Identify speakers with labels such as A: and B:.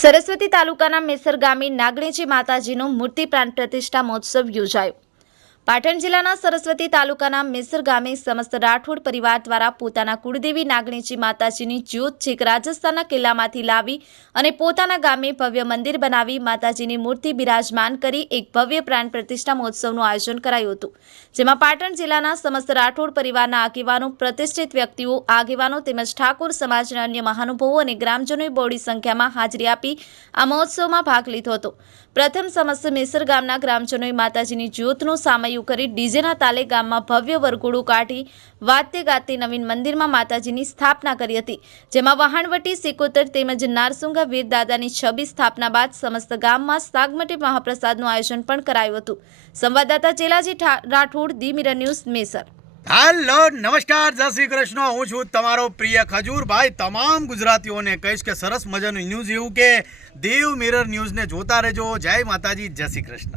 A: સરસ્વતી તાલુકાના મેસર ગામે નાગણીજી માતાજીનો મૂર્તિ પ્રાણ પ્રતિષ્ઠા મહોત્સવ યોજાયો. પાટણ જિલ્લાના સરસ્વતી તાલુકાના મેસર ગામે સમસ્ત રાઠોડ પરિવાર દ્વારા પોતાના કુળદેવી નાગણીજી માતાજીની જ્યોત છેક રાજસ્થાનના કિલ્લામાંથી લાવી અને પોતાના ગામે ભવ્ય મંદિર બનાવી માતાજીની મૂર્તિ બિરાજમાન કરી એક ભવ્ય પ્રાણ પ્રતિષ્ઠા મહોત્સવનું આયોજન કરાયું હતું. જેમાં પાટણ જિલ્લાના સમસ્ત રાઠોડ પરિવારના આગેવાનો, પ્રતિષ્ઠિત વ્યક્તિઓ, આગેવાનો તેમજ ઠાકોર સમાજના અન્ય મહાનુભાવો અને ગ્રામજનોએ બહોળી સંખ્યામાં હાજરી આપી આ મહોત્સવમાં ભાગ લીધો હતો. પ્રથમ સમસ્ત મેસર ગામના ગ્રામજનોએ માતાજીની જ્યોતનું સામયું કરી ડીજેના તાલે ગામમાં ભવ્ય વરઘોડું કાઢી વાદ્ય ગાતે નવીન મંદિરમાં માતાજીની સ્થાપના કરી હતી. જેમાં વહાણવટી, સિકોતર તેમજ નારસુંગા વીર દાદાની છબી સ્થાપના બાદ સમસ્ત ગામમાં સાગમટી મહાપ્રસાદનું આયોજન પણ કરાયું હતું. સંવાદદાતા Chelaji Rathod the mirror news, મેસર.
B: હાલો, નમસ્કાર, જય શ્રી કૃષ્ણ. હું છું તમારો પ્રિય ખજૂરભાઈ. તમામ ગુજરાતીઓને કહીશ કે સરસ મજાનું ન્યૂઝ એવું કે દેવ મિરર ન્યૂઝને જોતા રહેજો. જય માતાજી, જય શ્રી કૃષ્ણ.